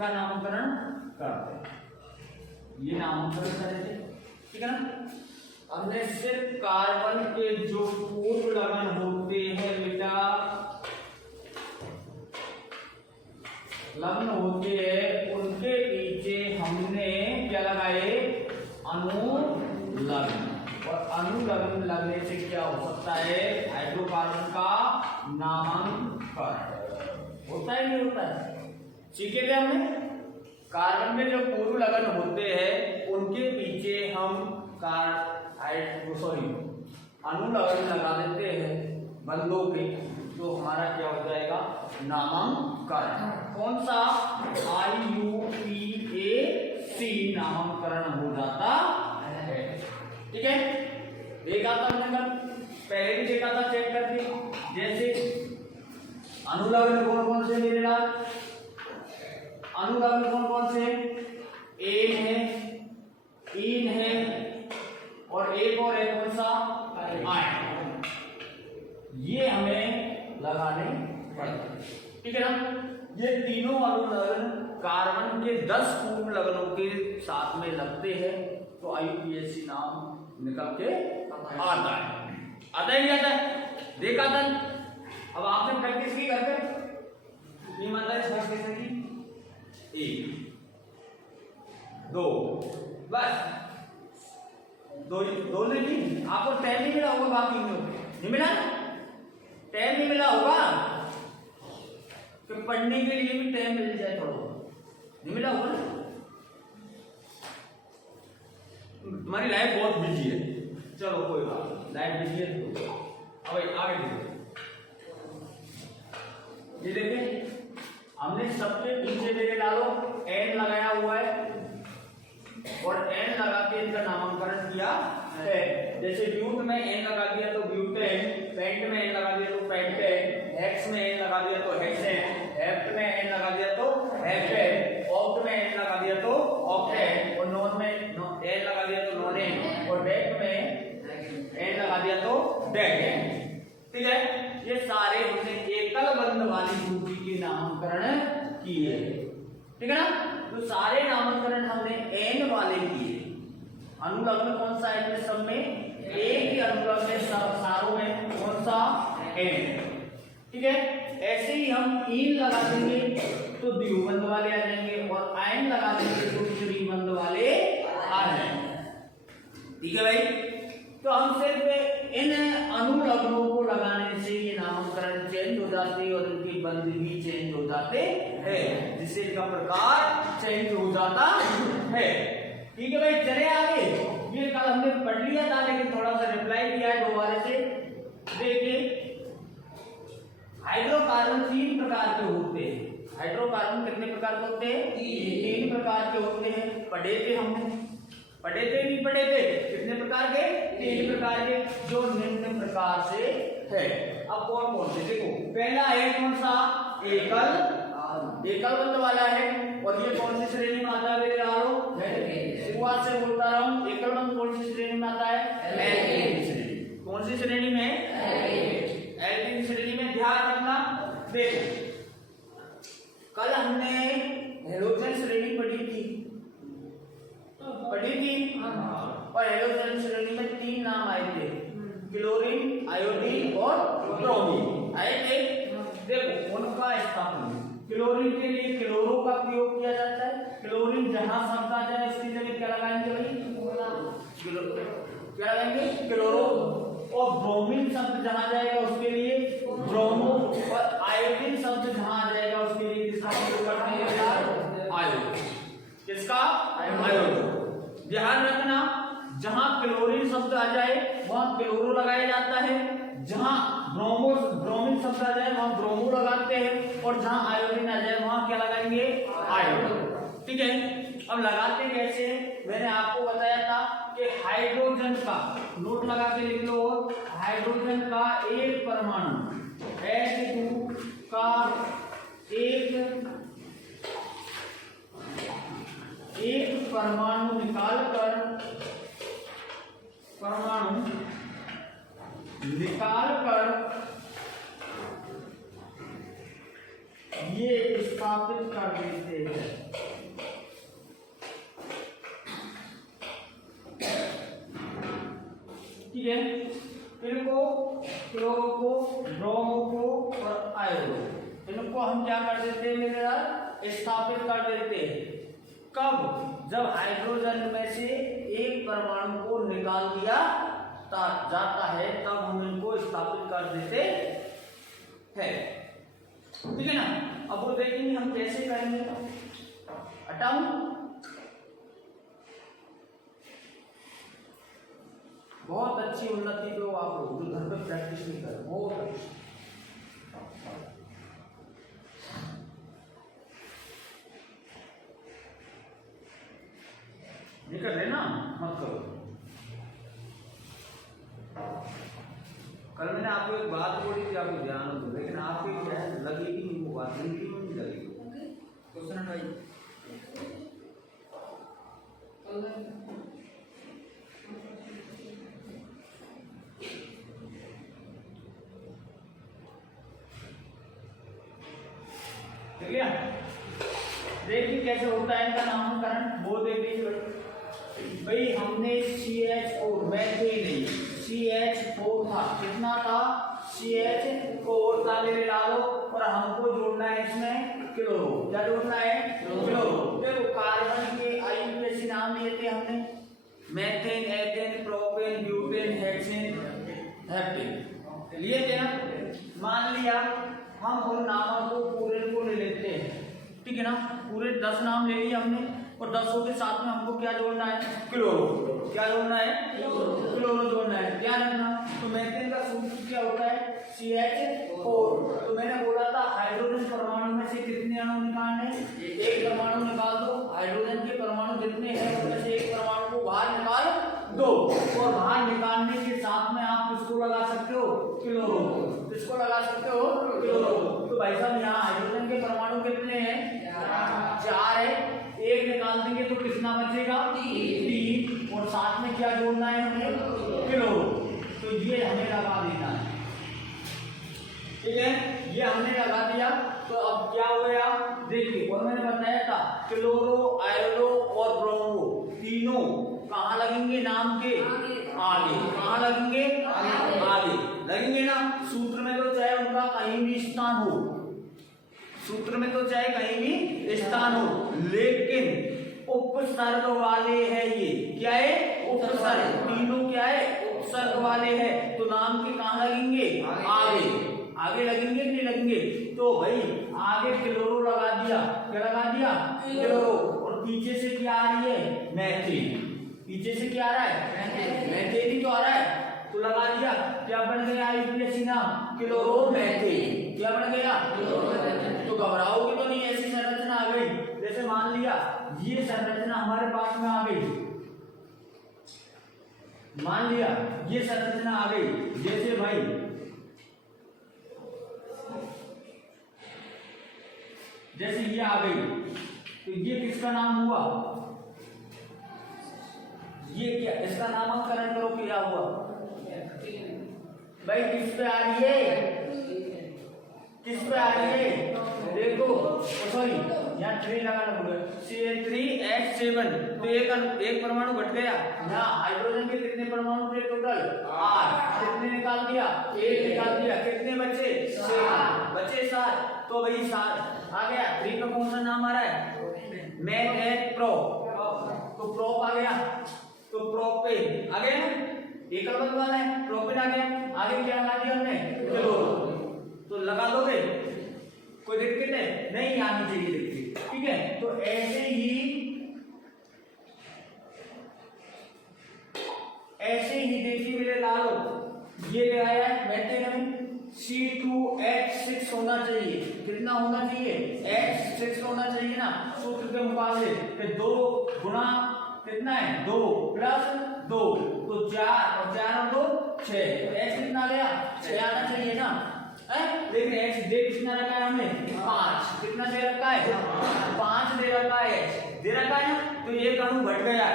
का नामकरण करते हैं, ये नामकरण करेंगे, ठीक है ना। हमने सिर्फ कार्बन के जो पूर्व लगन होते हैं बेटा, लग्न होते हैं, उनके पीछे हमने क्या लगाए, अनुलग्न। और अनुलग्न लगने से क्या हो सकता है, हाइड्रोकार्बन का नामांकन होता है, नहीं होता है। सीखे थे हमने, कार्बन में जो पूर्व लगन होते हैं उनके पीछे हम अनुलग्न लगा देते हैं बंदों के, तो हमारा क्या हो जाएगा, नामांकन। कौन सा, IUPAC नामांकरण हो जाता है, ठीक है। देखा था हमने कल, पहले भी देखा था, चेक करके। जैसे अनुलग्न कौन कौन से मेरे लाल, अनुलग्न कौन कौन से, एन है, इन है, और एक और है कौन सा, आयन। ये हमें लगाने पड़ते, ठीक है ना। ये तीनों अनुलग्न कार्बन के 10 पूर्व लग्नों के साथ में लगते हैं, तो IUPAC नाम निकल के आता है, आता ही नहीं आता है, देखा था। अब आपने प्रैक्टिस की करके, ईमानदारी से प्रैक्टिस की, 1 2 बस, दो नहीं, आपको टाइम नहीं मिला होगा, बाकी नहीं मिला, टाइम नहीं मिला होगा, कि पढ़ने के लिए भी टाइम मिल जाए थोड़ा, नहीं मिला होगा ना। तुम्हारी लाइफ बहुत बिजी है, चलो कोई बात, लाइफ बिजी है तो अब आगे देखो। ये देखिए, हमने सबके पीछे मेरे डालो एन लगाया हुआ है, और एन लगा के इनका नामकरण किया है। जैसे ब्यूट में एन लगा दिया तो ब्यूटेन, पेंट में एन लगा दिया तो पेंटेन, हेक्स में एन लगा दिया तो हेक्सेन, हेप्ट में एन लगा दिया तो हेप्टेन, ऑक्ट में एन लगा दिया तो ऑक्टेन, और नॉन में एन लगा दिया तो नॉनेन, और डेक में एन लगा दिया तो डेकेन, ठीक है। ये सारे हमने एकल बंध वाली सूची के नामकरण किए, ठीक है ना। तो सारे नामकरण हमने एन वाले किए। अनुलग्न कौन सा है इनमें सब में, एक ही अनुलग्न सारों में कौन सा, एन, ठीक है। ऐसे ही हम इन लगा देंगे तो द्विबंध वाले आ जाएंगे, और आयन लगा देंगे तो त्रिबंध वाले आ जाएंगे, ठीक है भाई। तो हम सिर्फ इन अनुलग्नों को लगाने से ये नामकरण चेंज हो जाते हैं, और इनके बंध भी चेंज हो जाते हैं, जिससे इनका प्रकार चेंज हो जाता है, ठीक है भाई। चले आगे, ये कल हमने पढ़ लिया था, लेकिन थोड़ा सा रिप्लाई किया है दोबारा से। देखिए, हाइड्रोकार्बन 3 प्रकार के होते हैं। हाइड्रोकार्बन कितने प्रकार के होते हैं, 3 प्रकार के होते हैं। पढ़े थे हमने, पढ़े थे नहीं पढ़े थे, कितने प्रकार के, 3 प्रकार के, जो निम्न प्रकार से है। अब कौन कौन से, देखो पहला है कौन सा, एकल बंध वाला है, और ये कौन सी श्रेणी में आता है मेरे यारों, शुरुआत से बोलता रहा हूं, एकल बंध कौन सी श्रेणी में आता है, एल्कीन श्रेणी। कौन सी श्रेणी में, एल्कीन श्रेणी में। ध्यान रखना, देखो कल हमने हेलोजन श्रेणी पढ़ी थी, और हेलोजन श्रेणी में 3 नाम आए थे, क्लोरीन, आयोडीन और ब्रोमीन आए थे। देखो उनका स्थापन, क्लोरीन के लिए क्लोरो का प्रयोग किया जाता है। क्लोरीन जहां शब्द आ जाए उसकी जगह क्या लगाएंगे भाई, क्या लगाएंगे, क्लोरो। और ब्रोमीन शब्द जहां जाएगा उसके लिए ब्रोमो, और आयोडीन शब्द जहां आ जाएगा उसके लिए किसका प्रयोग करते हैं, आयोडीन। किसका, आयोडीन। ध्यान रखना, जहां क्लोरीन शब्द आ जाए वहां क्लोरो लगाया जाता है, जहां ब्रोमीन शब्द आ जाए वहां ब्रोमो लगाते हैं, और जहां आयोडीन आ जाए वहां क्या लगाएंगे, आयोडीन, ठीक है। अब लगाते कैसे, मैंने आपको बताया था कि हाइड्रोजन का, नोट लगा के लिख लो, हाइड्रोजन का एक परमाणु H2 का एक परमाणु निकालकर ये स्थापित कर देते हैं, ठीक है। इनको क्लोरो को, ब्रोमो को और आयोडो, इनको हम क्या कर देते हैं मेरे यार, स्थापित कर देते हैं। कब? जब हाइड्रोजन में से एक परमाणु को निकाल दिया जाता है तब हम इनको स्थापित कर देते हैं, ठीक है ना। अब वो देखेंगे हम कैसे करेंगे। हटाऊं, बहुत अच्छी उन्नति तो आप लोग जो घर पे प्रैक्टिस नहीं कर, बहुत अच्छी। नहीं कर रहे ना, मत करो। कल मैंने आपको एक बात बोली थी, आपको ध्यान हो, लेकिन आपको क्या है लगेगी नहीं वो बात, नहीं लगेगी। क्वेश्चन हटाइए। ठीक है, देखिए कैसे होता है इनका नामकरण, वो देख लीजिए भाई। हमने CH4 मैथेन नहीं, CH4 था, कितना था? CH4 था मेरे लालो, और हमको जोड़ना है इसमें क्लोरो। क्या जोड़ना है? क्लोरो। देखो कार्बन के IUPAC नाम लिए थे हमने, methane, ethane, propane, butane, hexane, heptane लिए थे ना। मान लिया हम उन नामों को पूरे को ले लेते हैं, ठीक है ना। पूरे 10 नाम ले लिए हमने, और 10 के साथ में हमको क्या जोड़ना है? क्लोरो। क्या जोड़ना है? क्लोरो जोड़ना है। ध्यान रखना, तो मैथेन का सूत्र क्या होता है? CH4। तो मैंने बोला था हाइड्रोजन परमाणु में से कितने अणु निकालने? एक परमाणु निकाल दो। हाइड्रोजन के परमाणु जितने हैं उनमें से एक परमाणु को बाहर निकाल दो, और बाहर निकालने के साथ में आप किसको लगा सकते हो? क्लोरो। किसको लगा सकते हो? क्लोरो। तो भाई साहब यहाँ हाइड्रोजन के परमाणु कितने हैं? 4 है। एक निकाल देंगे तो कितना बचेगा? 3। और साथ में क्या जोड़ना है हमें? क्लोरो। तो ये हमें लगा देना है, ठीक है। ये हमने लगा दिया, तो अब क्या हो गया देखिए। और मैंने बताया था क्लोरो, आयोडो और ब्रोमो तीनों कहाँ लगेंगे? नाम के आगे। कहाँ लगेंगे? आगे लगेंगे ना। सूत्र में तो चाहे उनका कहीं भी स्थान हो, सूत्र में तो चाहे कहीं भी स्थान हो, लेकिन उपसर्ग वाले हैं ये। क्या है? उपसर्ग। तीनों क्या है? उपसर्ग वाले हैं। तो नाम के कहाँ लगेंगे? आगे। आगे लगेंगे कि नहीं लगेंगे? तो भाई आगे क्लोरो लगा दिया। क्या लगा दिया? क्लोरो। और पीछे से क्या आ रही है? मैथेन। पीछे से क्या आ रहा है? मैथेन ही तो आ रहा है, तो लगा दिया। क्या बन गया IUPAC नाम? Chloro methane. क्या बन गया? तो घबराओगे तो नहीं, ऐसी संरचना आ गई। जैसे मान लिया ये संरचना हमारे पास में आ गई, मान लिया ये संरचना आ गई। जैसे भाई जैसे ये आ गई, तो ये किसका नाम हुआ? ये क्या, इसका नामकरण करो, क्या हुआ भाई? किस पे आ रही है? किस पे आ रही है? देखो, सॉरी यहाँ 3 लगाना भूल गए। CH3H7। तो एक परमाणु घट गया। यहाँ हाइड्रोजन के कितने परमाणु थे टोटल? 8। कितने निकाल दिया? 1 निकाल दिया। कितने बचे? 7 बचे। 7। तो भाई 7 आ गया। 3 का कौन सा नाम आ रहा है? Math pro. तो प्रोप आ गया, तो प्रोपेन आ गया ना, एकल बंद वाला है, प्रोपेन आ गया। आगे क्या लगा दिया हमने? क्लोरो। तो लगा दोगे, कोई दिक्कत है? नहीं आनी चाहिए दिक्कत, ठीक है। तो ऐसे ही देखिए मेरे लालो, ये ले आया है मैथेन में C2H6 होना चाहिए। कितना होना चाहिए? H6 होना चाहिए ना, सूत्र के मुकाबले। फिर 2 गुना कितना है? 2 प्लस 2, तो 4 और 4 और 2 6। H कितना गया? 6 आना चाहिए ना, लेकिन H दे कितना रखा है हमने? 5। कितना दे रखा है? 5 दे रखा है। H दे रखा है ना, तो एक अणु घट गया।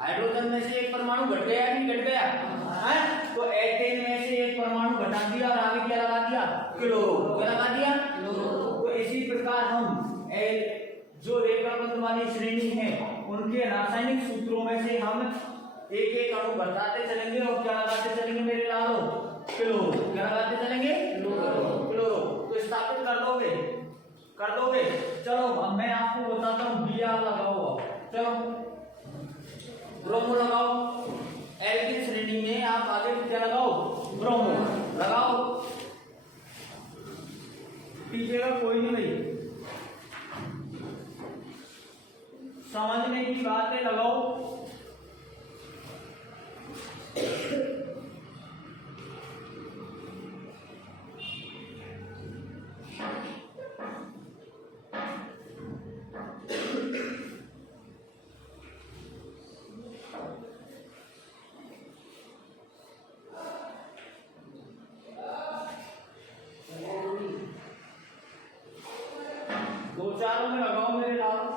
हाइड्रोजन में से एक परमाणु घट गया कि घट गया? तो एथेन में से एक परमाणु घटा दिया और आगे क्या लगा दिया? क्लोरो। क्या लगा दिया? क्लोरो। तो इसी प्रकार हम जो रेखाबंध वाली श्रेणी है उनके रासायनिक सूत्रों में से हम एक एक अणु बताते चलेंगे और क्या लगाते चलेंगे मेरे लालो, क्लोरो। क्या लगाते चलेंगे, क्लोरो। तो स्थापित कर दोगे, कर दोगे। चलो अब मैं आपको बताता हूँ Br लगाओ। चलो ब्रोमो लगाओ, एल्किन श्रेणी में आप आगे क्या लगाओ, ब्रोमो लगाओ। पीछे का कोई नहीं भाई, समझने की बात है, लगाओ। दो चारों में लगाओ मेरे लाल।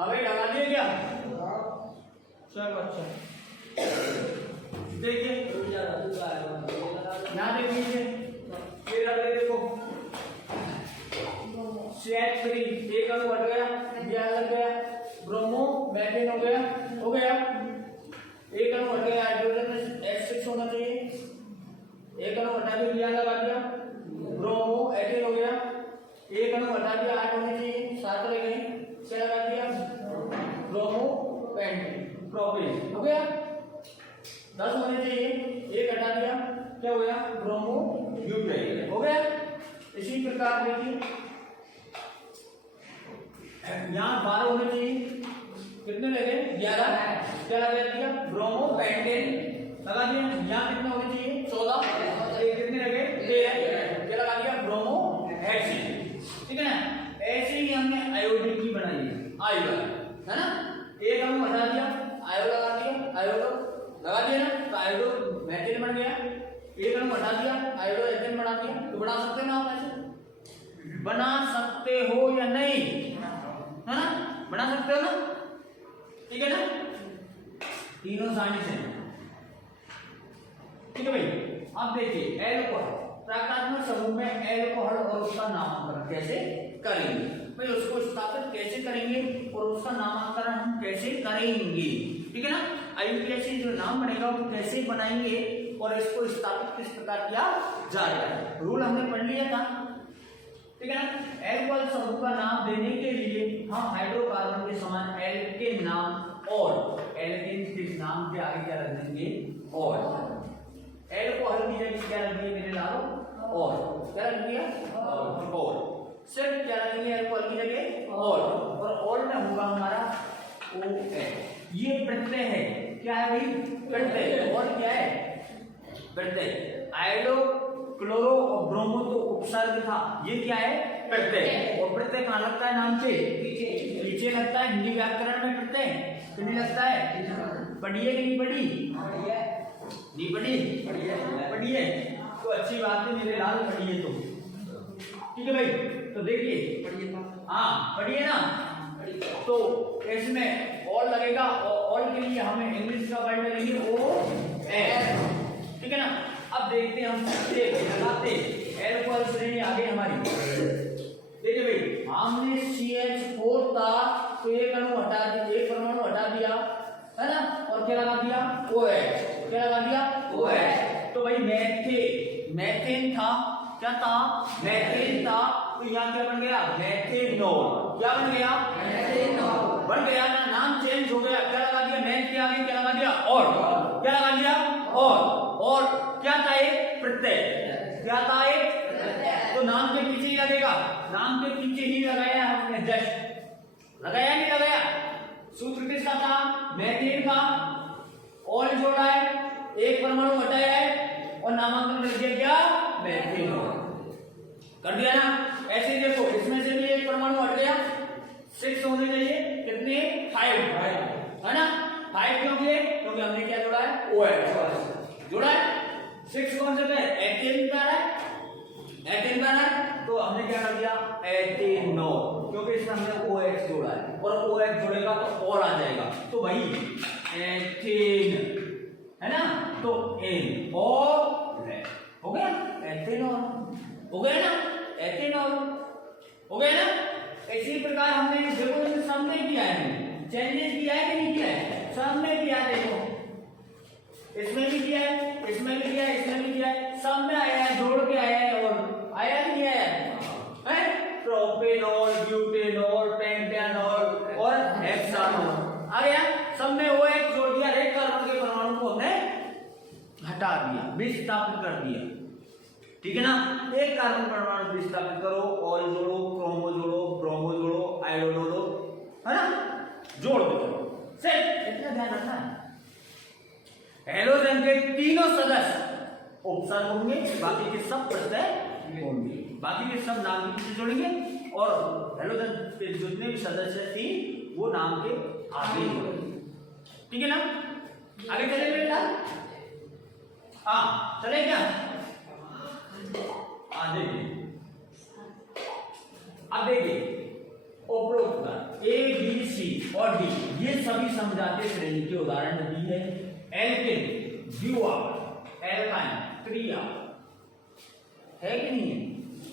अबे लगा दिए क्या, चलो अच्छा। देखिए यहाँ देख लीजिए, ये लग रहे देखो CH3 एक अणु हट गया, Br लग गया, ब्रोमो मेथेन हो गया, हो गया। एक अणु हट गया, हाइड्रोजन में H6 होना चाहिए। एक अणु हटा दिया, Br लगा दिया, ब्रोमो एथेन हो गया। एक अणु हटा दिया, 8 होने चाहिए, 7 रह गई, क्या लगा दिया, ब्रोमो पेंटेन प्रोपेन हो गया। 10 होने चाहिए, एक हटा दिया, क्या हो गया, ब्रोमो ब्यूटेन हो गया। इसी प्रकार देखिए यहाँ 12 होने चाहिए, कितने लगे, 11, क्या लगा दिया, ब्रोमो पेंटेन लगा दिया। यहाँ कितने होने चाहिए, 14, कितने लगे, 13, क्या लगा दिया, ब्रोमो हेक्सेन। ठीक है ना। ऐसे ही हमने आयोडीन की बनाई है, आयो है ना। एक अणु हटा दिया, आयो लगा दिया, आयोडो लगा दिया ना, तो आयोडो मेथेन बन गया। एक अणु हटा दिया, आयोडो एथेन बना दिया। तो बना सकते हैं ना आप, ऐसे बना सकते हो या नहीं, है ना, बना सकते हो ना, ठीक है ना। तीनों साइंस है, ठीक है भाई। अब देखिए एल्कोहल, प्राकृतिक समूह में एल्कोहल और उसका नामकरण कैसे करेंगे भाई, उसको स्थापित कैसे करेंगे और उसका नामकरण हम कैसे करेंगे, ठीक है ना। आईयूपीएसी जो नाम बनेगा वो कैसे बनाएंगे और इसको स्थापित किस प्रकार किया जाएगा, रूल हमने पढ़ लिया था, ठीक है ना। एल्कोहल समूह का नाम देने के लिए हम हाइड्रोकार्बन के समान एल्केन नाम और एल्केन के नाम के आगे क्या रख देंगे, और एल्कोहल की जगह क्या रख दिए मेरे लालो, और क्या रख दिया, और सिर्फ क्या रखेंगे एल्कोहल की जगह, और में होगा हमारा OH। ये प्रत्यय है, क्या है भाई, प्रत्यय। और क्या है, प्रत्यय। आयोडो, क्लोरो और ब्रोमो तो उपसर्ग था, ये क्या है, प्रत्यय। और प्रत्यय कहाँ लगता है, नाम से पीछे लगता है। हिंदी व्याकरण में प्रत्यय कितनी लगता है, पढ़िए कि नहीं पढ़ी, नहीं पढ़ी, पढ़िए तो अच्छी बात है मेरे लाल, पढ़िए तो ठीक है भाई। तो देखिए पढ़िए, हाँ पढ़िए ना। तो इसमें और लगेगा, और के लिए हमें इंग्लिश का वर्ड लगेंगे OH, ठीक है ना। अब देखते हैं हम लगाते एल्कोहल श्रेणी आगे हमारी क्या था? मैथेन था। तो यहाँ क्या बन गया? मेथेनॉल। क्या बन गया? मेथेनॉल बन गया ना, नाम चेंज हो गया। क्या लगा दिया? मैथ के आगे क्या लगा दिया? और। क्या लगा दिया? और क्या था? एक प्रत्यय। क्या था? एक प्रत्यय। तो नाम के पीछे ही लगेगा, नाम के पीछे ही लगाया हमने, जस्ट लगाया, नहीं लगाया। सूत्र किसका था? मेथेन का। ऑल जोड़ा है, एक परमाणु हटाया है और नामांकन कर दिया क्या? मेथेनॉल कर दिया ना। ऐसे देखो, इसमें से भी एक परमाणु हट गया, 6 होने चाहिए। कितने? 5 है ना। 5 क्यों किए? क्योंकि हमने क्या जोड़ा है? OH जोड़ा है। 6 कौन से पे? एथेन पे आ रहा है, एथेन पे आ रहा है, तो हमने क्या कर दिया? एथेनॉल, क्योंकि इसमें हमने OH जोड़ा है और OH जोड़ेगा तो और आ जाएगा। तो भाई एथेन है ना, तो एन और हो गया एथेनॉल, हो गया ना, एथेनॉल हो गया ना। इसी प्रकार हमने देखो इसमें सब में किया है, चेंजेस किया है कि नहीं किया है? सब में किया है। देखो इसमें भी किया है, इसमें भी किया है, इसमें भी किया है, सब में आया है, जोड़ के आया है। और आया कि नहीं आया है? प्रोपेनॉल, ब्यूटेनॉल, पेंटेनॉल और हेक्सानॉल आ गया। सब में OH जोड़ दिया, एक कार्बन के परमाणु को हमने हटा दिया, विस्थापित कर दिया। ठीक है ना। एक कार्बन परमाणु विस्थापित करो, ऑल जोड़ो, क्रोमो जोड़ो, ब्रोमो जोड़ो, आयोडो जोड़ो, है ना, जोड़ दो। सिर्फ इतना ध्यान रखना है। हेलोजन के तीनों सदस्य उपसर्ग होंगे, बाकी के सब प्रत्यय होंगे, बाकी के सब नाम के पीछे जोड़ेंगे और हेलोजन के जितने भी सदस्य थी वो नाम के आगे जोड़ेंगे। ठीक है ना। आगे चले बेटा। हाँ चले क्या? देखिए, अब देखिए उपरोक्त A, B, C और D ये सभी समझाते श्रेणी के उदाहरण दी है। एल्केन, द्विआवर्त, एल्काइन, त्रिआवर्त है कि नहीं है?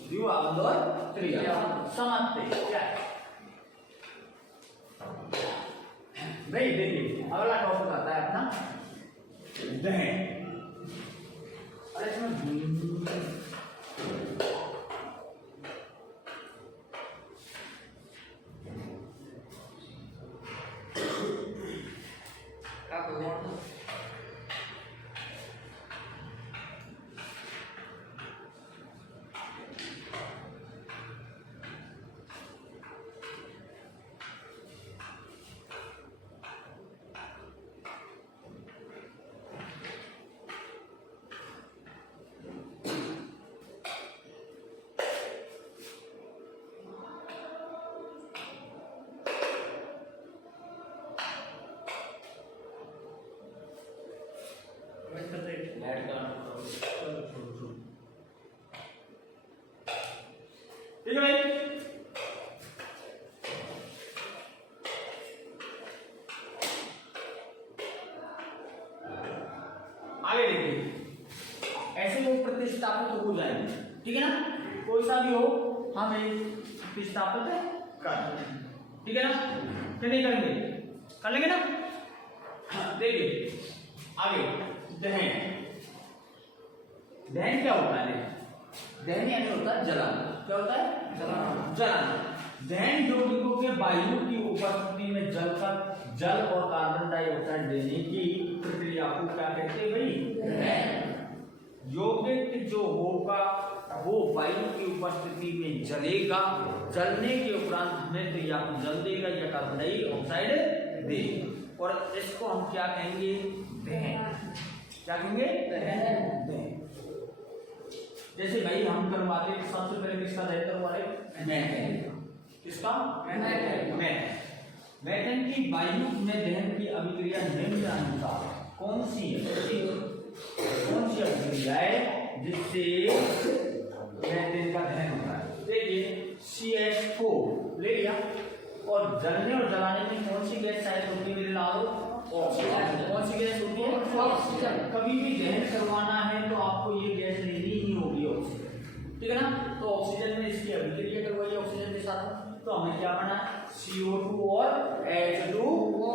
द्विआवर्त और त्रिआवर्त समझते क्या है भाई? देखिए अगला टॉपिक आता है अपना दहन। अरे इसमें ठीक है भाई। आगे देखिए, ऐसे लोग प्रतिस्थापित हो जाएंगे। ठीक है ना, कोई सा भी हो हम एक प्रतिस्थापित कर, ठीक है ना। फिर नहीं करेंगे, कर लेंगे ना। देखिए आगे दहन। दहन क्या होता है? दहन यानी होता है जलाना। क्या होता है? जलाना। जलाना। दहन यौगिकों के वायु की उपस्थिति में जलकर जल और कार्बन डाइऑक्साइड देने की प्रक्रिया को क्या कहते हैं भाई? दहन। यौगिक जो होगा वो वायु की उपस्थिति में जलेगा, जलने के उपरांत हमें क्रिया को जल देगा या कार्बन डाइऑक्साइड देगा, और इसको हम क्या कहेंगे? दहन। क्या कहेंगे? दहन। जैसे भाई हम करवाते सबसे पहले किसका दहन करवाए? मेथेन। किसका? मेथेन की वायु में दहन की अभिक्रिया निम्नानुसार कौन सी है? कौन सी अभिक्रिया है जिससे मेथेन का दहन होता है? देखिए CH4 ले लिया, और जलने और जलाने में कौन सी गैस शायद होती है मेरे लाल? ऑक्सीजन। कौन सी गैस होती है? ऑक्सीजन। कभी भी दहन करवाना है तो आपको ये गैस लेनी ही होगी, ऑक्सीजन। ठीक है ना। तो ऑक्सीजन में इसकी अभिक्रिया करवाइए ऑक्सीजन के साथ, तो हमें क्या बना? CO2 और H2O,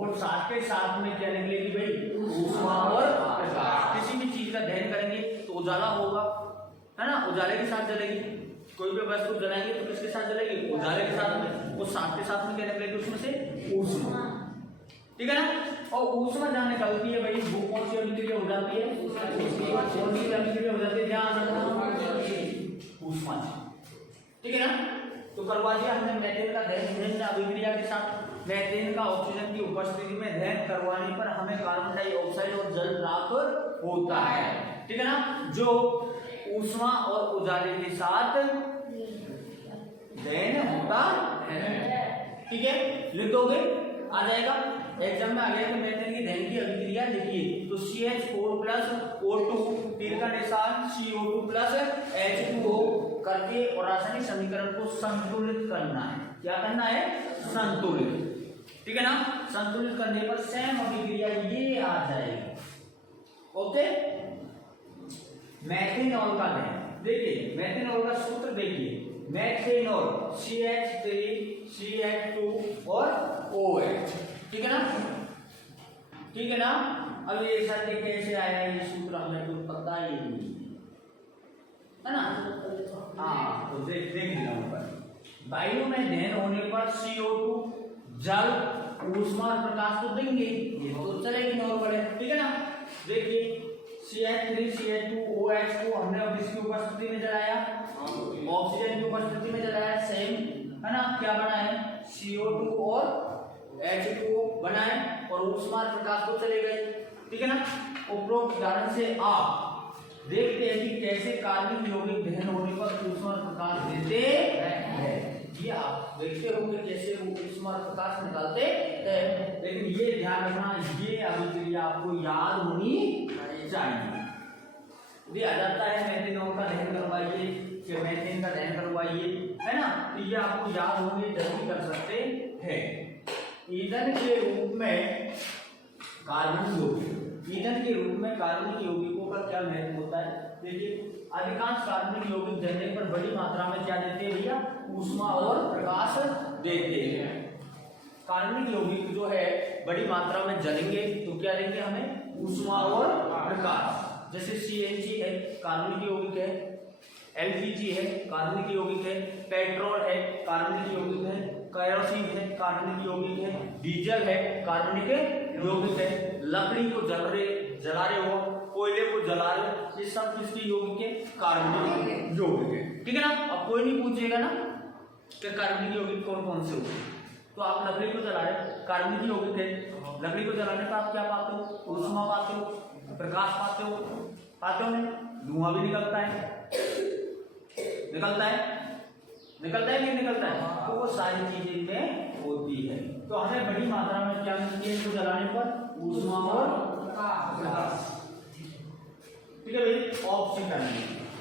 और साथ के साथ में क्या निकलेगी भाई? ऊष्मा और प्रकाश। किसी भी चीज का दहन करेंगे तो उजाला होगा, है ना। उजाले के साथ जलेगी। कोई भी वस्तु जलाएंगे तो किसके साथ जलेगी? उजाले के साथ में। वो साथ के साथ में क्या निकलेगी उसमें से? ऊष्मा। ठीक है ना। और ऊष्मा जहाँ निकलती है भाई वो कौन सी अभिक्रिया हो जाती है? कौन सी अभिक्रिया हो जाती है? ध्यान रखना, ऊष्मा। ठीक है ना। तो करवा दिया हमने मीथेन का दहन अभिक्रिया के साथ। मीथेन का ऑक्सीजन की उपस्थिति में दहन करवाने पर हमें कार्बन डाइऑक्साइड और जल प्राप्त होता है। ठीक है ना। जो ऊष्मा और उजाले के साथ दहन होता है। ठीक है, लिख दोगे, आ जाएगा एग्जाम में। आ गया कि मीथेन की दहन की अभिक्रिया लिखिए। तो CH4 प्लस O2 तीर का निशान CO2 प्लस H2O करके और रासायनिक समीकरण को संतुलित करना है। क्या करना है? संतुलित। ठीक है ना। संतुलित करने पर सेम अभिक्रिया ये आ जाएगी। ओके। मेथेनॉल का दहन देखिए, मेथेनॉल का सूत्र देखिए, मेथेनॉल CH3 CH2 और OH। ठीक है ना। ठीक है ना। अब ये सर कैसे आया ये सूत्र हमें तो पता ही नहीं है ना। हाँ, तो देख लेना ऊपर। वायु में दहन होने पर CO2 जल ऊष्मा और प्रकाश तो देंगे, ये तो चलेगी नॉर्मल है। ठीक है ना। देखिए CH3 CH2 OH को हमने अब इसकी उपस्थिति में जलाया, ऑक्सीजन की उपस्थिति में जलाया, सेम है ना। क्या बना है? CO2 और H2O बनाए और ऊष्मा और प्रकाश को चले गए। ठीक है ना। उपरोक्त उदाहरण से आप देखते हैं कि कैसे कार्बनिक यौगिक दहन होने पर ऊष्मा और प्रकाश देते हैं। ये आप देखते हो कि कैसे वो ऊष्मा और प्रकाश निकालते हैं। लेकिन ये ध्यान रखना, ये अभिक्रिया आपको याद होनी चाहिए। ये आ जाता है मेथेनॉल का दहन करवाइए कि मेथेन का दहन करवाइए, है ना। तो ये आपको याद होंगे, जल्दी कर सकते हैं। ईंधन के रूप में कार्बनिक यौगिक, ईंधन के रूप में कार्बनिक यौगिकों का क्या महत्व होता है? देखिए अधिकांश कार्बनिक यौगिक जलने पर बड़ी मात्रा में क्या देते हैं भैया? ऊष्मा और प्रकाश देते हैं। कार्बनिक यौगिक जो है बड़ी मात्रा में जलेंगे तो क्या देंगे हमें? ऊष्मा और प्रकाश। जैसे CNG है कार्बनिक यौगिक है, LPG है कार्बनिक यौगिक है, पेट्रोल है कार्बनिक यौगिक है, केरोसिन है कार्बनिक यौगिक है, डीजल है कार्बनिक यौगिक है, लकड़ी को जला रहे हो, कोयले को जला रहे हो, ये सब किसकी यौगिक है? कार्बनिक यौगिक है। ठीक है ना। अब कोई नहीं पूछेगा ना कि कार्बनिक यौगिक कौन कौन से होते हैं। तो आप लकड़ी को जला रहे, कार्बनिक यौगिक है। लकड़ी को जलाने पर आप क्या पाते हो? ऊष्मा पाते हो, प्रकाश पाते हो, पाते हो नहीं? धुआं भी निकलता है, निकलता है, निकलता है नहीं निकलता है। तो वो सारी चीजें इनमें होती है। तो हमें बड़ी मात्रा में क्या मिलती है इसको जलाने पर? ऊष्मा और प्रकाश। ठीक है भाई। ऑक्सीकरण,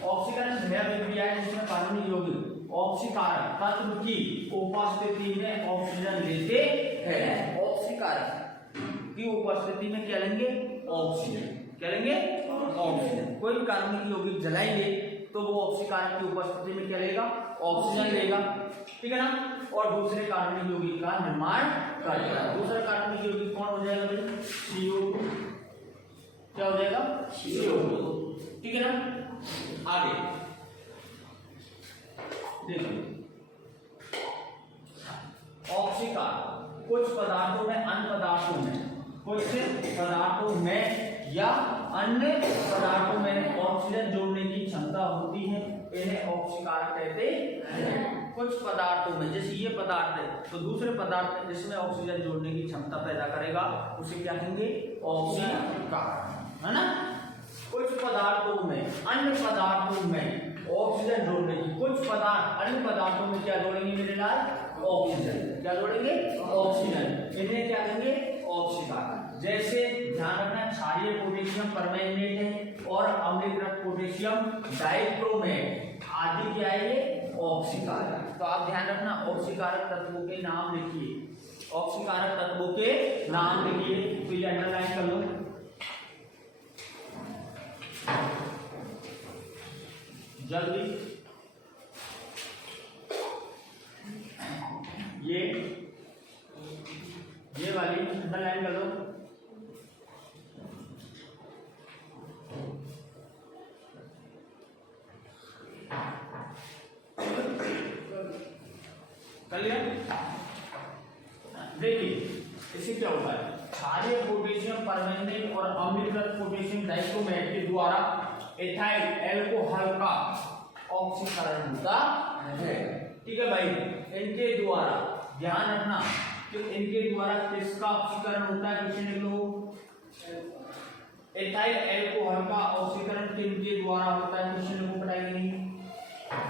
ऑक्सीकरण भैया अभिक्रिया है जिसमें कार्बनिक यौगिक ऑक्सीकारक तत्व की उपस्थिति में ऑक्सीजन लेते हैं। ऑक्सीकारक की उपस्थिति में क्या लेंगे? ऑक्सीजन। क्या लेंगे? ऑक्सीजन। कोई भी कार्बनिक यौगिक जलाएंगे तो वो ऑक्सीकारक की उपस्थिति में क्या लेगा? ऑक्सीजन लेगा। ठीक है ना। और दूसरे कार्बनिक यौगिक का निर्माण करेगा। दूसरा कार्बनिक यौगिक कौन हो जाएगा भाई? CO2। क्या हो जाएगा? CO2। ठीक है ना। आगे देखिए ऑक्सीकारक कुछ पदार्थों में, अन्य पदार्थों में, कुछ पदार्थों में या अन्य पदार्थों में ऑक्सीजन जोड़ने की क्षमता होती है, इन्हें ऑक्सीकारक कहते हैं। कुछ पदार्थों में, जैसे ये पदार्थ है तो दूसरे पदार्थ में जिसमें ऑक्सीजन जोड़ने की क्षमता पैदा करेगा उसे क्या कहेंगे? ऑक्सीकारक, है ना। कुछ पदार्थों में, अन्य पदार्थों में ऑक्सीजन जोड़ने की, कुछ पदार्थ अन्य पदार्थों में क्या जोड़ेंगे मेरे लाल? ऑक्सीजन। क्या जोड़ेंगे? ऑक्सीजन। इन्हें क्या कहेंगे? ऑक्सीकारक। जैसे ध्यान रखना, क्षारीय पोटेशियम परमैंगनेट है और अम्लीकृत पोटेशियम डाइक्रोमेट आदि क्या है? ये ऑक्सीकारक। तो आप ध्यान रखना, ऑक्सीकारक तत्वों के नाम लिखिए, ऑक्सीकारक तत्वों के नाम लिखिए। तो ये अंडरलाइन कर लो। जल्दी ये वाली अंडरलाइन कर लो। चलिए देखिए इससे क्या होता है, क्षारीय पोटेशियम परमैंगनेट और अम्लीकृत पोटेशियम डाइक्रोमेट के द्वारा एथाइल अल्कोहल का ऑक्सीकरण होता है। ठीक है भाई, इनके द्वारा ध्यान रखना कि इनके द्वारा किसका ऑक्सीकरण होता है, क्वेश्चन लिख लो। एथाइल अल्कोहल का ऑक्सीकरण किनके द्वारा होता है, क्वेश्चन लिखो, बताइए नहीं।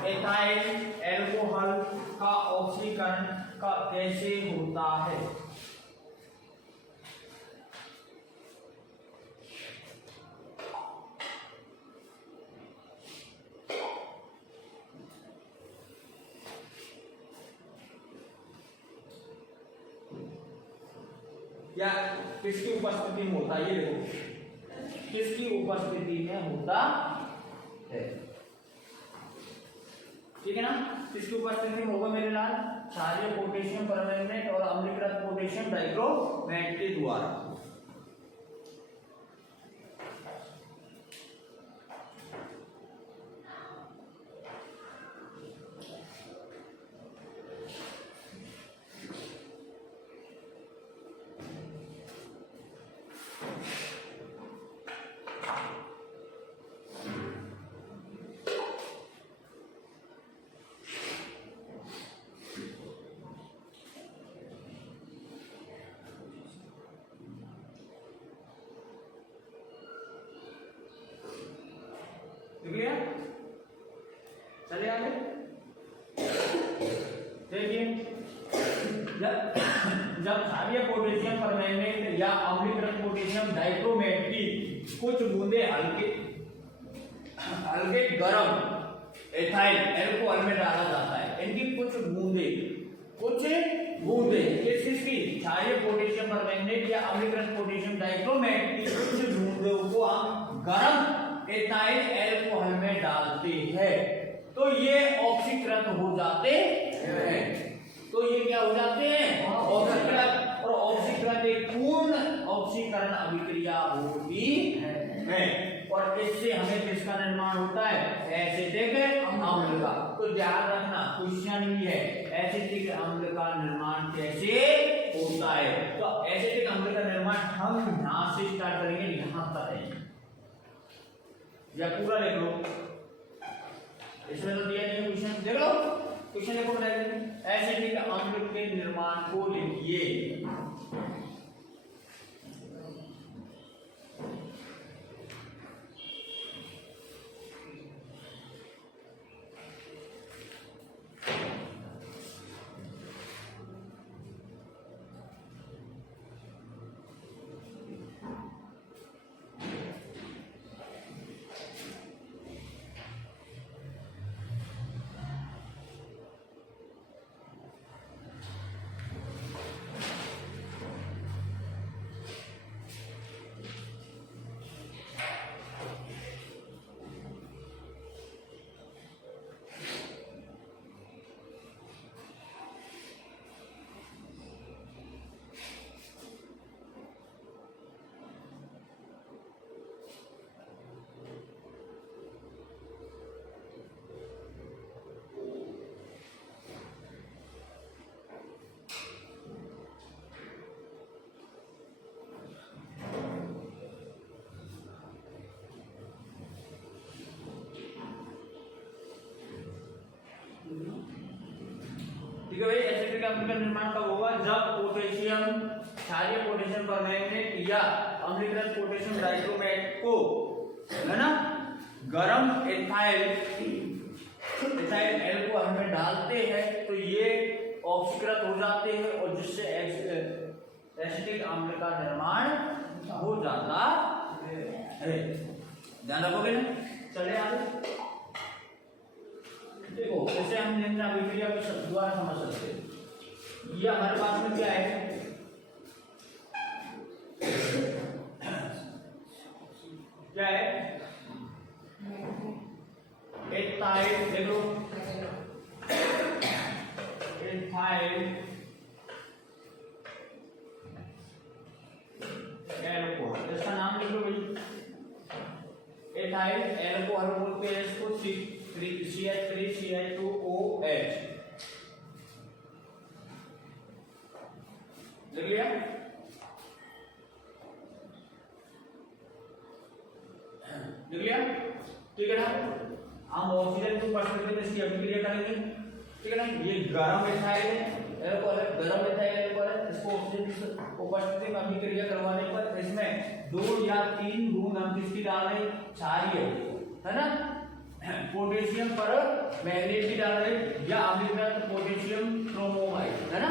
एथाइल अल्कोहल का ऑक्सीकरण का कैसे होता है? या किसकी उपस्थिति में होता है, ये देखो किसकी उपस्थिति में होता है, ठीक है ना। किसकी उपस्थिति में होगा मेरे लाल? क्षारीय पोटेशियम परमैंगनेट और अम्लीकृत पोटेशियम डाइक्रोमेट के द्वारा। चलिए आगे देखिए, जब क्षारीय पोटेशियम परमैंगनेट या अम्लीकृत पोटेशियम डाइक्रोमेट की कुछ बूंदे हल्के गर्म एथाइल अल्कोहल में डाला जाता है, इनकी कुछ बूंदे किसकी? क्षारीय पोटेशियम परमैंगनेट या अम्लीकृत पोटेशियम डाइक्रोमेट की कुछ बूंदों को हम गर्म एथाइल अल्कोहल में डालते हैं तो ये ऑक्सीकृत हो जाते हैं। तो ये क्या हो जाते हैं? ऑक्सीकृत। और ऑक्सीकृत एक पूर्ण ऑक्सीकरण अभिक्रिया होती है और इससे हमें किसका निर्माण होता है? एसिटिक अम्ल का। तो ध्यान रखना क्वेश्चन भी है, एसिटिक अम्ल का निर्माण कैसे होता है। तो एसिटिक अम्ल का निर्माण हम यहां से स्टार्ट करेंगे, यहां तक है, या पूरा लिख लो, इसमें तो दिया नहीं क्वेश्चन, देख लो क्वेश्चन देखो, एसिटिक अम्ल के निर्माण को लिखिए। ठीक है भाई, एसिटिक अम्ल का निर्माण कब होगा? जब पोटेशियम, क्षारीय पोटेशियम परमैंगनेट या अम्लीकृत पोटेशियम डाइक्रोमेट को, है ना, गर्म एथाइल अल्कोहल में डालते हैं तो ये ऑक्सीकृत हो जाते हैं और जिससे एसिटिक अम्ल का निर्माण हो जाता है। ध्यान रखोगे ना। चलिए आगे देखो, जैसे हम निम्न अभिक्रिया के द्वारा समझ सकते हैं। ये हमारे पास में क्या है? क्या है? एथाइल, देखो एथाइल अल्कोहल, इसका नाम लिख लो भाई, एथाइल अल्कोहल बोलते हैं इसको, CH3CH2OH। देख लिया? देख लिया? ठीक है ना? हम ऑक्सीजन की उपस्थिति में इसकी अभिक्रिया करेंगे, ठीक है ना? ये गर्म मिथाइल है, गर्म मिथाइल इसको ऑक्सीजन की उपस्थिति में अभिक्रिया करवाने पर इसमें 2 या 3 बूंद हम किसकी डाल रहे हैं? क्षारीय, है ना? पोटेशियम पर मैग्नेट की डाल रहे या अम्लीकृत पोटेशियम क्रोमोमाइड, है ना?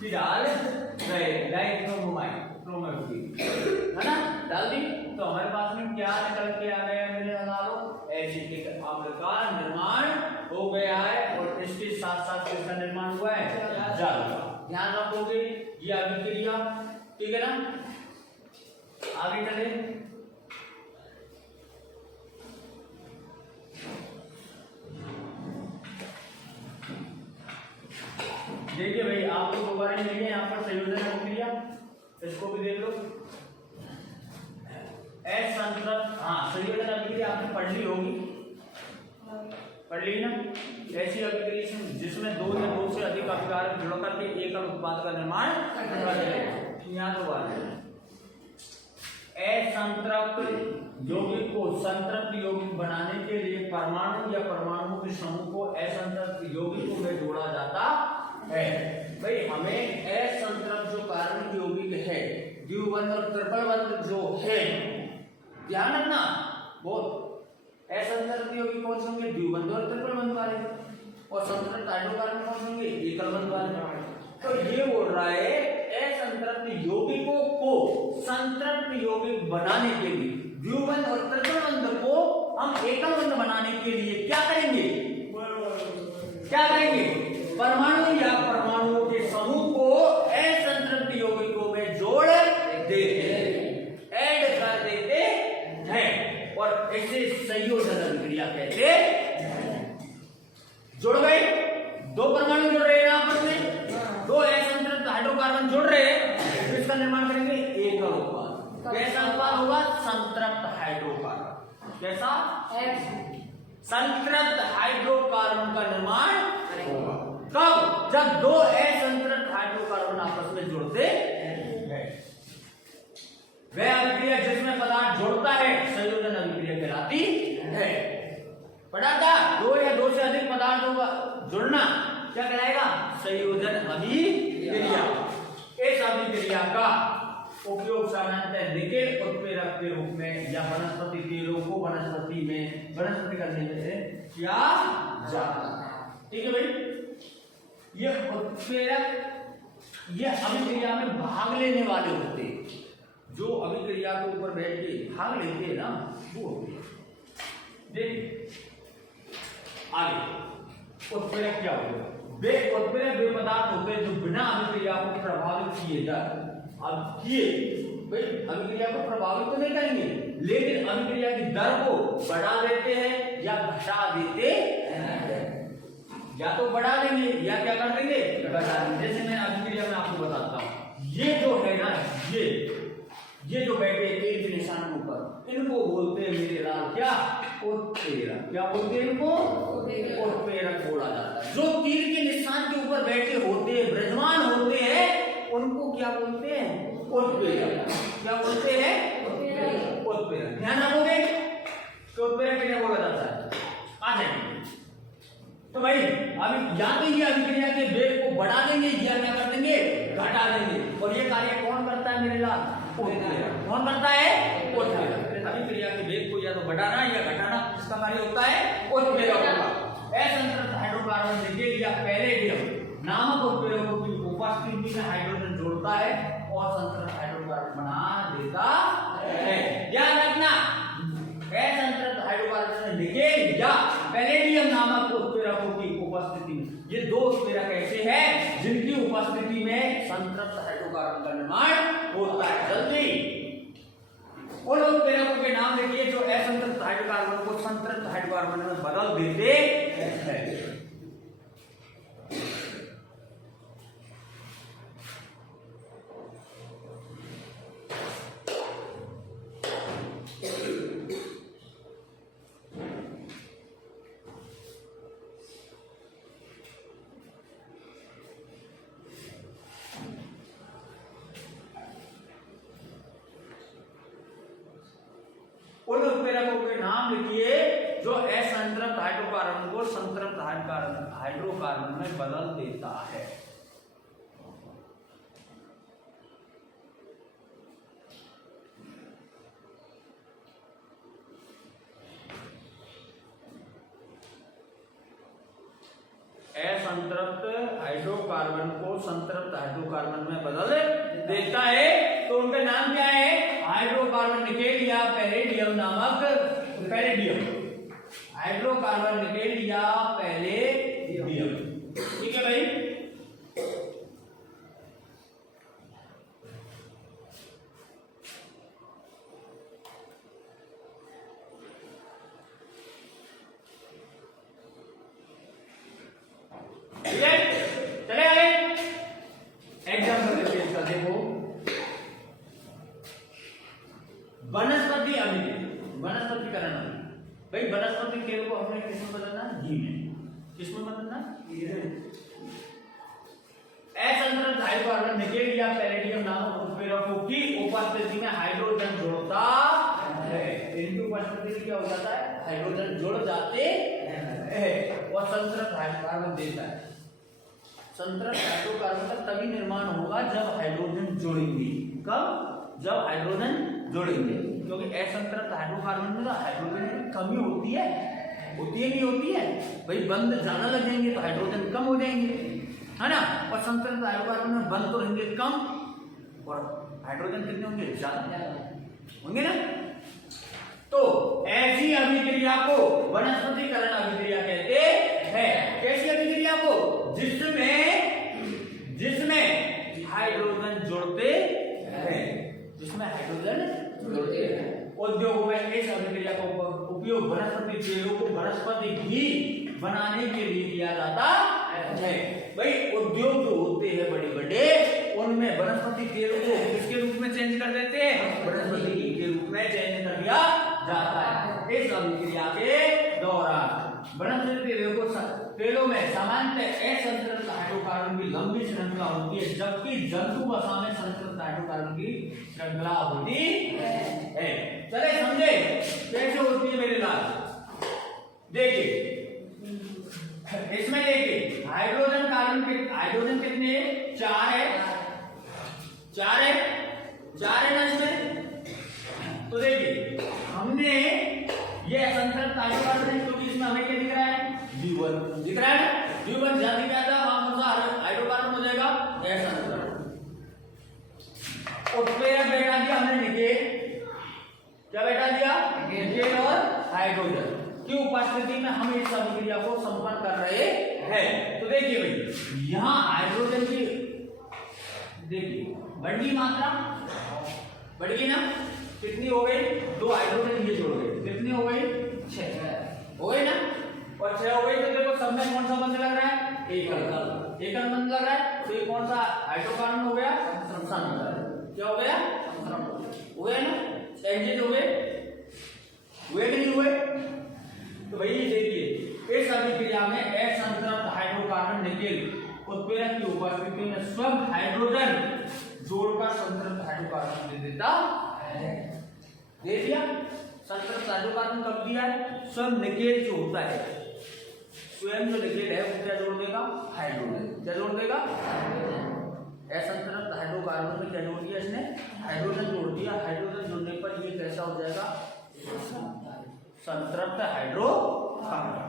की डाल रहे डाइक्रोमोमाइड क्रोमोफिल, है ना? डाल दी तो हमारे पास में क्या निकल के आ गया मेरे हजारों? एसिटिक अम्ल का निर्माण हो गया है और इसके साथ साथ इसका निर्माण हुआ है जल का। ध्यान रखोगे ये अभिक्रिया, ठीक है ना? आगे चले, देखिए भाई आपको दोबारा मिल गया यहाँ पर संयोजन अभिक्रिया, इसको भी देख लो। असंतृप्त, हाँ संयोजन अभिक्रिया आपने पढ़ ली होगी, पढ़ ली ना? ऐसी अभिक्रिया जिसमें 2 या 2 से अधिक अभिकारक जुड़ करके एकल उत्पाद का निर्माण करते हैं। यहाँ तो बात है असंतृप्त यौगिक को संतृप्त यौगिक बनाने के लिए परमाणु या परमाणुओं के समूह को असंतृप्त यौगिकों में जोड़ा जाता है। भाई हमें असंतृप्त जो कार्बनिक यौगिक है, द्विबंध और ट्रिपल बंध जो है, ध्यान रखना, बहुत असंतृप्त यौगिक कौन से होंगे? द्विबंध और ट्रिपल बंध वाले, और संतृप्त हाइड्रोकार्बन कौन से होंगे? एकल बंध वाले। तो ये बोल रहा है असंतृप्त यौगिकों को संतृप्त यौगिक बनाने के लिए, द्विबंध और ट्रिपल बंध को हम एकल बंध बनाने के लिए क्या करेंगे? क्या करेंगे? परमाणु या परमाणुओं के समूह को असंतृप्त यौगिकों में जोड़ देते हैं, ऐड कर देते हैं और इसे संयोजन अभिक्रिया कहते हैं। जुड़ गए, 2 परमाणु जुड़ रहे हैं आपस में, 2 असंतृप्त हाइड्रोकार्बन जुड़ रहे हैं, फिर इसका निर्माण करेंगे एकल उत्पाद। कैसा उत्पाद होगा? संतृप्त हाइड्रोकार्बन। कैसा? संतृप्त हाइड्रोकार्बन का निर्माण होगा। कब? जब 2 असंतृप्त हाइड्रोकार्बन आपस में जुड़ते हैं। वह अभिक्रिया जिसमें पदार्थ जुड़ता है संयोजन अभिक्रिया कहलाती है। पढ़ा था 2 या 2 से अधिक पदार्थों का जुड़ना क्या कहलाएगा? संयोजन अभिक्रिया। इस अभिक्रिया का उपयोग सामान्यतः निकेल उत्प्रेरक के रूप में या वनस्पति तेलों को वनस्पति करने में किया जाता है। ठीक है भाई, ये उत्प्रेरक ये अभिक्रिया में भाग लेने वाले होते हैं, जो अभिक्रिया के ऊपर बैठ के भाग लेते हैं ना, वो होते हैं। देख आगे उत्प्रेरक क्या होते हैं? वे उत्प्रेरक वे पदार्थ होते हैं जो बिना अभिक्रिया को प्रभावित किए जाए। अब ये भाई अभिक्रिया को प्रभावित तो नहीं करेंगे, लेकिन अभिक्रिया की दर को बढ़ा देते हैं या घटा देते हैं। या तो बढ़ा देंगे या क्या कर देंगे? घटा देंगे। जैसे मैं अभिक्रिया में आपको बताता हूँ, ये जो है ना, ये जो बैठे तीर के निशान ऊपर, इनको बोलते हैं मेरे लाल क्या? उत्प्रेरक। क्या बोलते हैं इनको? उत्प्रेरक बोला जाता है। जो तीर के निशान के ऊपर बैठे होते हैं, विराजमान होते हैं, उनको क्या बोलते हैं? उत्प्रेरक। क्या बोलते हैं? उत्प्रेरक। ध्यान रखोगे तो उत्प्रेरक क्या बोला जाता है? आ जाएंगे। तो भाई अभी या तो ये अभिक्रिया के वेग को बढ़ा देंगे या क्या कर देंगे? घटा देंगे। और ये कार्य कौन करता है मेरे लाल? उत्प्रेरक। कौन करता है? उत्प्रेरक। अभिक्रिया के वेग को या तो बढ़ाना या घटाना इसका कार्य होता है उत्प्रेरक का। असंतृप्त हाइड्रोकार्बन निकेल या पैलेडियम नामक उत्प्रेरकों की उपस्थिति में हाइड्रोजन जोड़ता है और संतृप्त हाइड्रोकार्बन बना देता है। ध्यान रखना, असंतृप्त हाइड्रोकार्बन निकेल या पैलेडियम नामक उत्प्रेरकों की उपस्थिति में, ये 2 उत्प्रेरक ऐसे हैं जिनकी उपस्थिति में संतृप्त हाइड्रोकार्बन का निर्माण होता है। जल्दी उन उत्प्रेरकों के नाम देखिए जो असंतृप्त हाइड्रोकार्बन को संतृप्त हाइड्रोकार्बन में बदल देते हैं। उन उत्प्रेरकों के नाम लिखिए जो असंतृप्त हाइड्रोकार्बन को संतृप्त हाइड्रोकार्बन में बदल देता है। असंतृप्त हाइड्रोकार्बन को संतृप्त हाइड्रोकार्बन में बदल देता है। तो उनका नाम क्या है? हाइड्रोकार्बन निकेल या पैलेडियम नामक पैलेडियम, हाइड्रोकार्बन निकेल या पैलेडियम। ठीक है भाई। चले आगे एग्जाम्पल देखिए इसका। देखो वनस्पति अभिक्रिया, वनस्पतिकरण अभिक्रिया। भाई वनस्पति तेल को हमने किसमें बदलना? घी में। किसमें बदलना? असंतृप्त हाइड्रोकार्बन निकेल या पैलेडियम नामक उत्प्रेरकों की उपस्थिति में हाइड्रोजन जुड़ता है। इनकी उपस्थिति में क्या हो जाता है? हाइड्रोजन जुड़ जाते हैं और संतृप्त हाइड्रोकार्बन देता है। संतृप्त हाइड्रोकार्बन का तभी निर्माण होगा जब हाइड्रोजन जुड़ेंगे। कब? जब हाइड्रोजन जुड़ेंगे, क्योंकि असंतृप्त हाइड्रोकार्बन में हाइड्रोजन की कमी होती है, नहीं होती है भाई। बंद ज्यादा लग जाएंगे तो हाइड्रोजन कम हो जाएंगे, है ना। और संतृप्त हाइड्रोकार्बन में बंद तो रहेंगे कम और हाइड्रोजन कितने होंगे? ज्यादा होंगे ना। तो ऐसी अभिक्रिया को वनस्पतिकरण अभिक्रिया कहते हैं। कैसी अभिक्रिया को? जिसमें हाइड्रोजन जुड़ते हैं, जिसमें हाइड्रोजन जुड़ते हैं। उद्योग में इस अभिक्रिया का उपयोग वनस्पति तेलों को वनस्पति घी बनाने के लिए किया जाता है। भाई उद्योग जो होते हैं बड़े बड़े, उनमें वनस्पति तेल को किसके रूप में चेंज कर देते हैं? वनस्पति घी के रूप में चेंज कर दिया जाता है। इस अभिक्रिया के दौरान वनस्पति तेलों में सामान्यतः असंतृप्त हाइड्रोकार्बन की लंबी श्रृंखला होती है, जबकि जंतु वसा में संतृप्त हाइड्रोकार्बन की श्रृंखला होती है। चले समझे कैसे होती है मेरे लाल? देखिए इसमें देखिए हाइड्रोजन कितने? 4 है ना इसमें। तो देखिए हमने ये असंतृप्त हाइड्रोकार्बन है, क्योंकि इसमें हमें क्या दिख रहा है? D1 दिख रहा है ना। D1 ज्यादा क्या था? वहां कौन सा हाइड्रोकार्बन हो जाएगा? असंतृप्त। उत्प्रेरक बैठा दिया हमने निकेल। क्या बैठा दिया? निकेल और हाइड्रोजन की उपस्थिति में हम इस अभिक्रिया को संपन्न कर रहे हैं। तो देखिए भाई यहाँ हाइड्रोजन की देखिए बढ़ी मात्रा बढ़ी ना। कितनी हो गई? 2 हाइड्रोजन ये जोड़ गए। कितनी हो गई? 6 हो गई ना। और 6 हो गई तो देखो सब में कौन सा बंद लग रहा है? एकल बंद लग रहा है। तो ये कौन सा हाइड्रोकार्बन हो गया? क्या हो गया? हुए ना। चेंजेज हो गए, हुए कि नहीं हुए? तो भाई देखिए इस अभिक्रिया में असंतृप्त हाइड्रोकार्बन निकेल उत्प्रेरक की उपस्थिति में स्वयं हाइड्रोजन जोड़कर संतृप्त हाइड्रोकार्बन दे देता है। दे दिया। संतृप्त हाइड्रोकार्बन कब दिया है? स्वयं निकेल जो होता है, स्वयं जो निकेल है वो क्या जोड़ देगा? हाइड्रोजन। क्या जोड़ देगा? असंतृप्त हाइड्रोकार्बन में क्या जोड़ दिया इसने? हाइड्रोजन जोड़ दिया। हाइड्रोजन जोड़ने पर ये कैसा हो जाएगा? संतृप्त हाइड्रोकार्बन।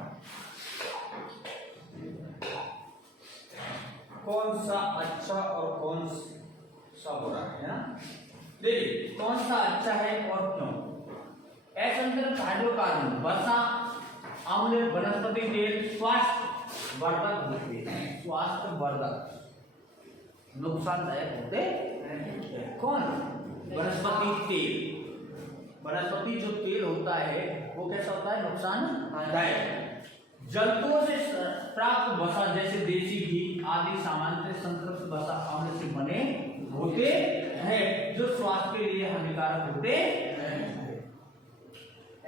कौन सा अच्छा और कौन सा बुरा है ना? देखिए कौन सा अच्छा है और क्यों? असंतृप्त हाइड्रोकार्बन वसा, अम्ल, वनस्पति तेल स्वास्थ्य वर्धक होते हैं। स्वास्थ्य वर्धक नुकसानदायक होते हैं। कौन? वनस्पति तेल। वनस्पति जो तेल होता है वो कैसा होता है? नुकसानदायक। जंतुओं से प्राप्त वसा जैसे देसी घी आदि सामान्यतः संतृप्त वसा अम्ल से बने होते हैं, जो स्वास्थ्य के लिए हानिकारक होते हैं।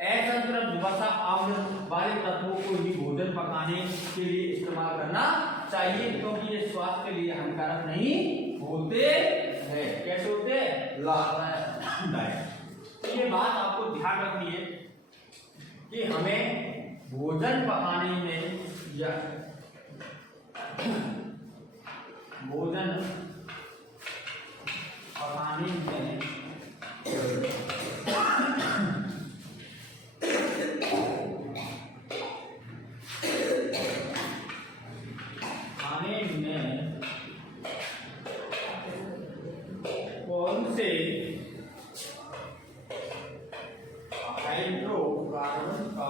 असंतृप्त वसा अम्ल वाले तत्वों को ही भोजन पकाने के लिए इस्तेमाल करना चाहिए, क्योंकि ये स्वास्थ्य के लिए हानिकारक नहीं होते हैं। कैसे होते हैं? लाभदायक। ये बात आपको ध्यान रखनी है कि हमें भोजन पकाने में या भोजन पकाने में खाने में कौन से हाइड्रोकार्बन का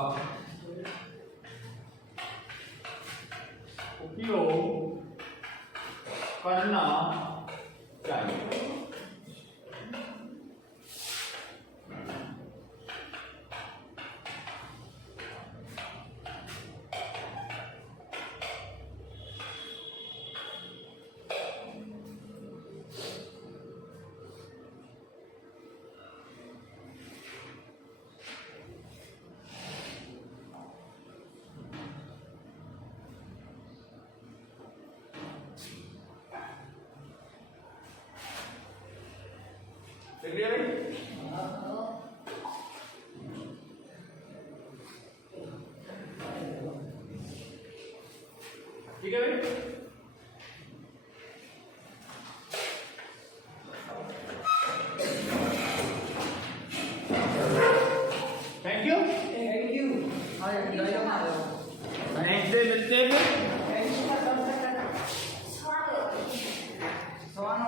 उपयोग करना चाहिए। ठीक है भाई? ठीक है भाई? Thank you. Thank you. Next day मिलते हैं।